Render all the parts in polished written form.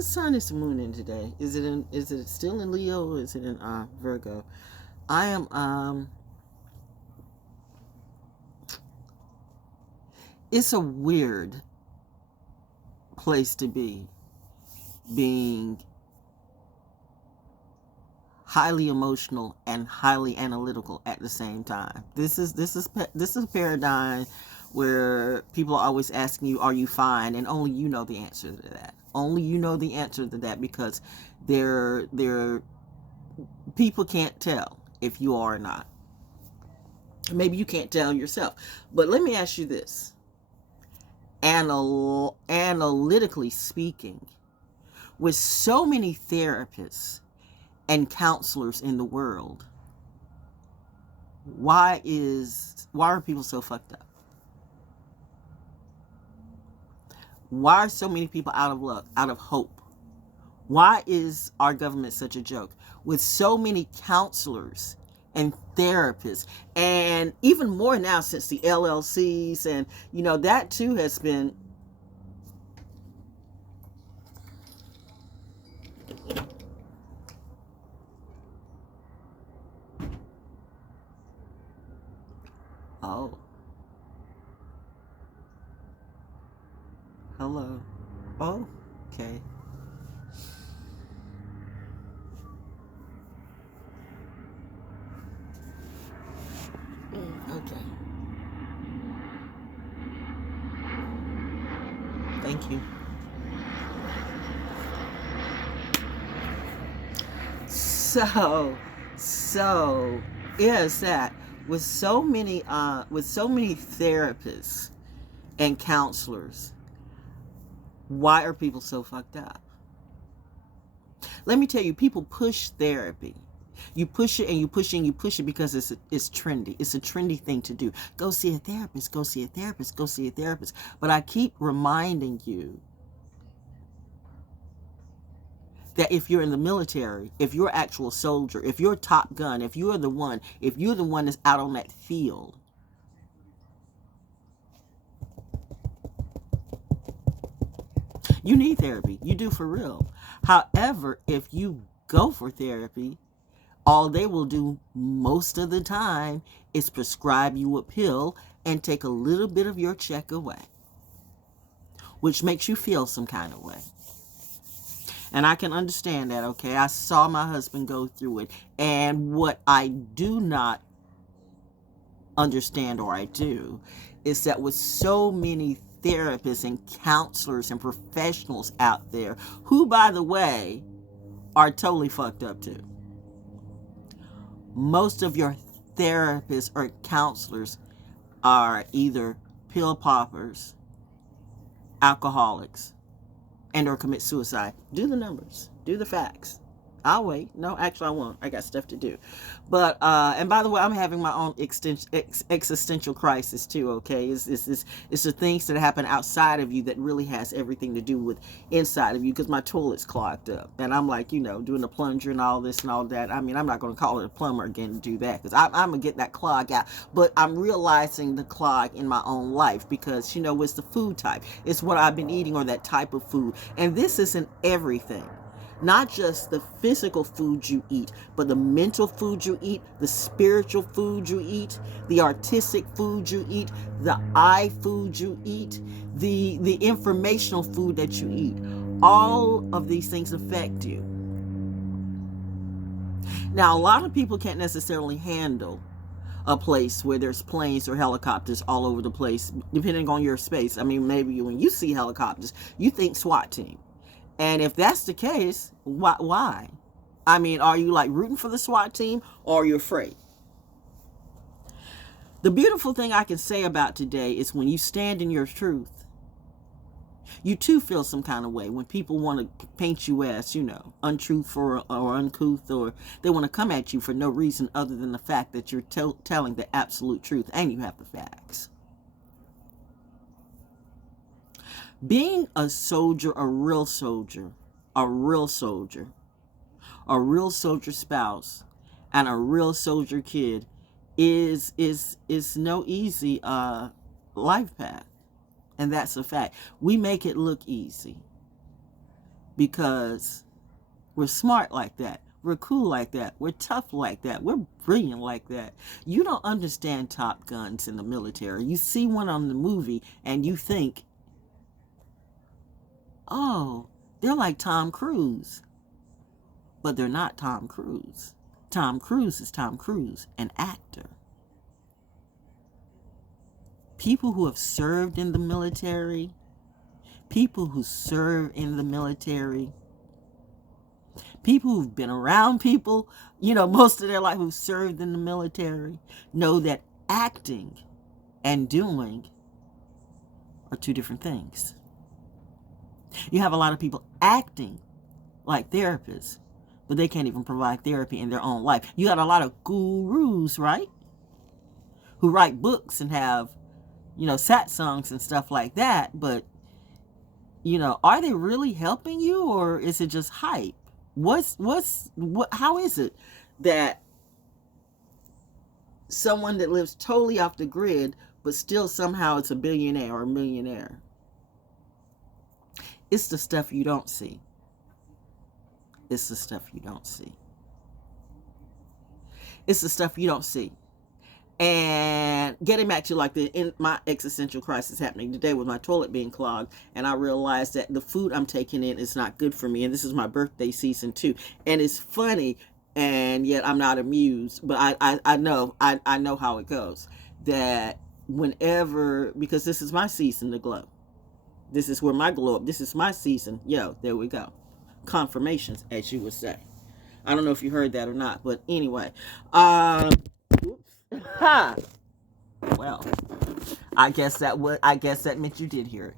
What sign is the moon in today? Is it still in Leo or is it in Virgo? I am it's a weird place to be, being highly emotional and highly analytical at the same time. This is a paradigm where people are always asking you, "Are you fine?" And only you know the answer to that. Only you know the answer to that, because they're people can't tell if you are or not. Maybe you can't tell yourself. But let me ask you this. Analytically speaking, with so many therapists and counselors in the world, why are people so fucked up? Why are so many people out of luck, out of hope? Why is our government such a joke? With so many counselors and therapists, and even more now since the LLCs, and that too has been. Oh, hello. Oh, okay. Okay. Thank you. So is that with so many therapists and counselors, why are people so fucked up? Let me tell you, people push therapy. You push it and you push it and you push it because it's trendy. It's a trendy thing to do. Go see a therapist, go see a therapist, go see a therapist. But I keep reminding you that if you're in the military, if you're an actual soldier, if you're Top Gun, if you're the one that's out on that field, you need therapy. You do, for real. However, if you go for therapy, all they will do most of the time is prescribe you a pill and take a little bit of your check away, which makes you feel some kind of way. And I can understand that, okay? I saw my husband go through it. And what I do not understand, or I do, is that with so many therapists and counselors and professionals out there, who, by the way, are totally fucked up too. Most of your therapists or counselors are either pill poppers, alcoholics, and or commit suicide. Do the numbers. Do the facts. I'll wait. No, actually, I won't. I got stuff to do. But and by the way, I'm having my own existential crisis too. Okay, it's the things that happen outside of you that really has everything to do with inside of you. Because my toilet's clogged up, and I'm like, doing the plunger and all this and all that. I mean, I'm not going to call it a plumber again to do that, because I'm gonna get that clog out. But I'm realizing the clog in my own life, because it's the food type. It's what I've been eating, or that type of food. And this isn't everything. Not just the physical food you eat, but the mental food you eat, the spiritual food you eat, the artistic food you eat, the eye food you eat, the informational food that you eat. All of these things affect you. Now, a lot of people can't necessarily handle a place where there's planes or helicopters all over the place, depending on your space. I mean, maybe when you see helicopters, you think SWAT team. And if that's the case, why? I mean, are you like rooting for the SWAT team, or are you afraid? The beautiful thing I can say about today is when you stand in your truth, you too feel some kind of way when people want to paint you as, untruthful or uncouth, or they want to come at you for no reason other than the fact that you're telling the absolute truth and you have the facts. Being a soldier, a real soldier, a real soldier, a real soldier spouse, and a real soldier kid is no easy life path. And that's a fact. We make it look easy because we're smart like that. We're cool like that. We're tough like that. We're brilliant like that. You don't understand Top Guns in the military. You see one on the movie and you think, oh, they're like Tom Cruise. But they're not Tom Cruise. Tom Cruise is Tom Cruise, an actor. People who have served in the military, people who serve in the military, people who've been around people, most of their life who've served in the military, know that acting and doing are two different things. You have a lot of people acting like therapists, but they can't even provide therapy in their own life. You got a lot of gurus, right? Who write books and have, satsangs and stuff like that, but, are they really helping you, or is it just hype? How is it that someone that lives totally off the grid, but still somehow it's a billionaire or a millionaire? It's the stuff you don't see. It's the stuff you don't see. It's the stuff you don't see. And getting back to my existential crisis happening today with my toilet being clogged, and I realized that the food I'm taking in is not good for me, and this is my birthday season too. And it's funny, and yet I'm not amused, but I know how it goes. That whenever, because this is my season to glow. This is where my glow up. This is my season. Yo, there we go. Confirmations, as you would say. I don't know if you heard that or not, but anyway. Oops. Ha. Well, I guess that meant you did hear it.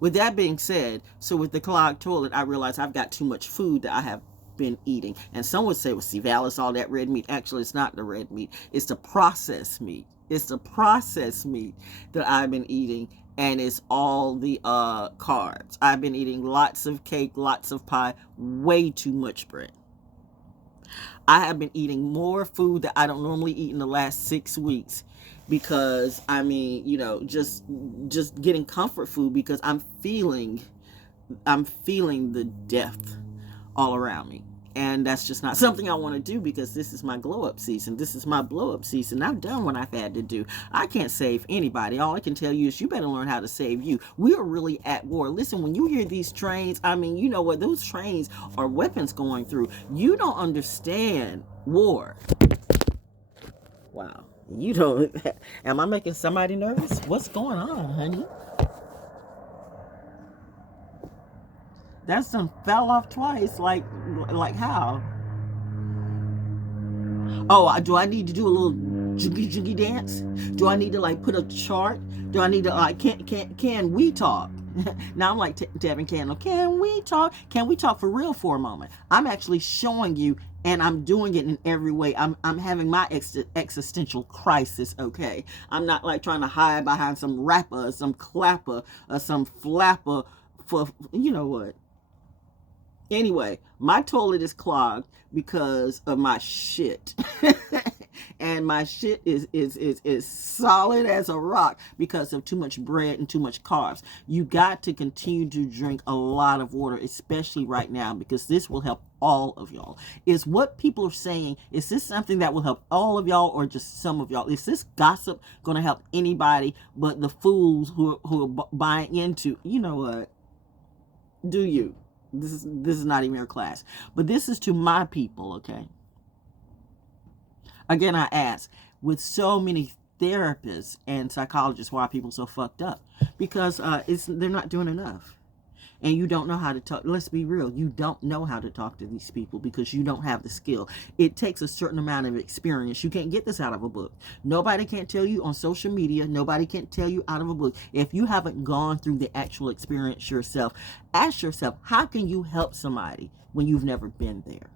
With that being said, so with the clogged toilet, I realized I've got too much food that I have been eating. And some would say, well, see, Val, it's all that red meat. Actually, it's not the red meat. It's the processed meat. It's the processed meat that I've been eating. And it's all the carbs. I've been eating lots of cake, lots of pie, way too much bread. I have been eating more food that I don't normally eat in the last 6 weeks because, just getting comfort food because I'm feeling the death all around me. And that's just not something I want to do because this is my glow up season. This is my blow up season. I've done what I've had to do. I can't save anybody. All I can tell you is you better learn how to save you. We are really at war. Listen, when you hear these trains, you know what? Those trains are weapons going through. You don't understand war. Wow. You don't. Am I making somebody nervous? What's going on, honey? That's done fell off twice. Like how? Oh, do I need to do a little jiggy dance? Do I need to put a chart? Do I need to can we talk? Now I'm like Devin Candle. Can we talk? Can we talk for real for a moment? I'm actually showing you, and I'm doing it in every way. I'm having my existential crisis. Okay, I'm not trying to hide behind some rapper, or some clapper, or some flapper for what. Anyway, my toilet is clogged because of my shit. And my shit is solid as a rock because of too much bread and too much carbs. You got to continue to drink a lot of water, especially right now, because this will help all of y'all. Is what people are saying, is this something that will help all of y'all or just some of y'all? Is this gossip going to help anybody but the fools who are buying into, you know what? Do you? This is not even your class. But this is to my people, okay? Again, I ask, with so many therapists and psychologists, why are people so fucked up? Because they're not doing enough. And you don't know how to talk. Let's be real. You don't know how to talk to these people because you don't have the skill. It takes a certain amount of experience. You can't get this out of a book. Nobody can tell you on social media. Nobody can tell you out of a book. If you haven't gone through the actual experience yourself, ask yourself, how can you help somebody when you've never been there?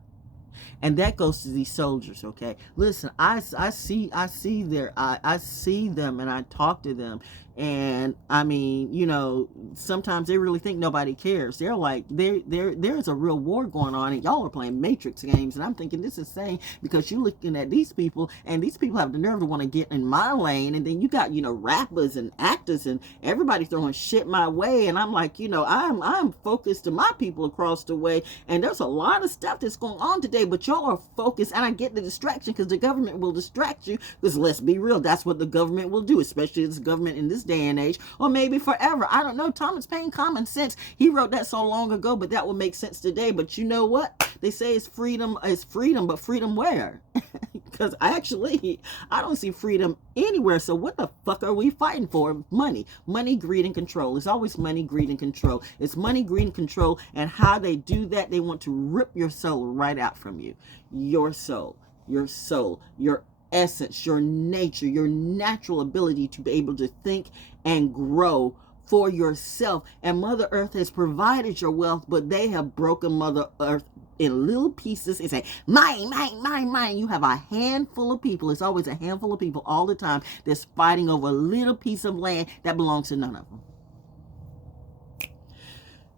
And that goes to these soldiers, okay? Listen, I see them and I talk to them, And I mean, you know, sometimes they really think nobody cares. They're like, there's a real war going on, and y'all are playing Matrix games. And I'm thinking, this is insane, because you're looking at these people, and these people have the nerve to want to get in my lane. And then you got, you know, rappers and actors and everybody throwing shit my way. And I'm like, you know, I'm focused to my people across the way. And there's a lot of stuff that's going on today, but y'all are focused. And I get the distraction, because the government will distract you. Because let's be real, that's what the government will do, especially this government in this day and age, or maybe forever. I don't know. Thomas Paine, Common Sense. He wrote that so long ago, but that will make sense today. But you know what? They say it's freedom, but freedom where? Because I don't see freedom anywhere. So what the fuck are we fighting for? Money, greed, and control. It's always money, greed, and control. It's money, greed, and control. And how they do that, they want to rip your soul right out from you. Your soul, your essence, your nature, your natural ability to be able to think and grow for yourself. And Mother Earth has provided your wealth, but they have broken Mother Earth in little pieces and say, mine, mine, mine, mine. You have a handful of people. It's always a handful of people all the time that's fighting over a little piece of land that belongs to none of them.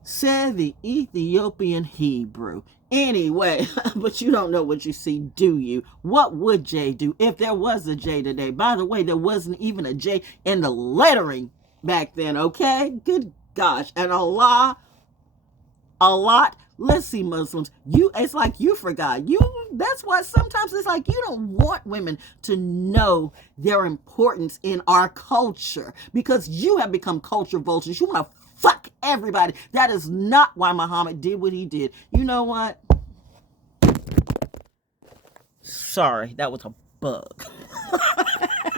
Said the Ethiopian Hebrew. Anyway, but you don't know what you see, do you? What would J do if there was a J today? By the way, there wasn't even a J in the lettering back then, okay? Good gosh. And a lot. Let's see, Muslims. It's like you forgot. That's why sometimes it's like you don't want women to know their importance in our culture, because you have become culture vultures. You want to fuck everybody. That is not why Muhammad did what he did. You know what? Sorry, that was a bug.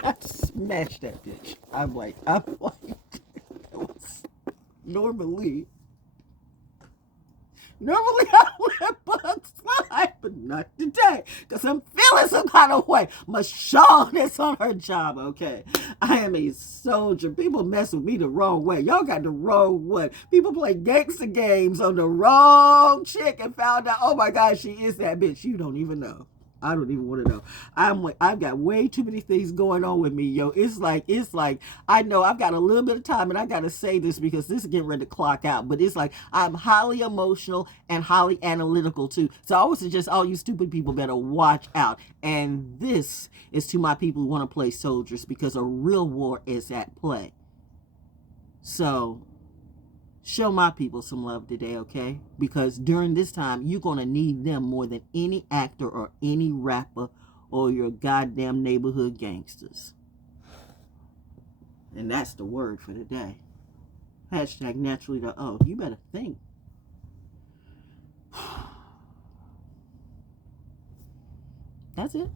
I smashed that bitch. I'm like, normally I wear bugs fly, but not today, because I'm feeling some kind of way. Michonne is on her job, okay? I am a soldier. People mess with me the wrong way. Y'all got the wrong one. People play gangster games on the wrong chick and found out, oh my God, she is that bitch. You don't even know. I don't even want to know. I've got way too many things going on with me, yo. It's like I know I've got a little bit of time, and I gotta say this because this is getting ready to clock out. But it's like I'm highly emotional and highly analytical too. So I always suggest all you stupid people better watch out. And this is to my people who want to play soldiers, because a real war is at play. So show my people some love today, okay? Because during this time, you're going to need them more than any actor or any rapper or your goddamn neighborhood gangsters. And that's the word for today. Hashtag naturally the O. You better think. That's it.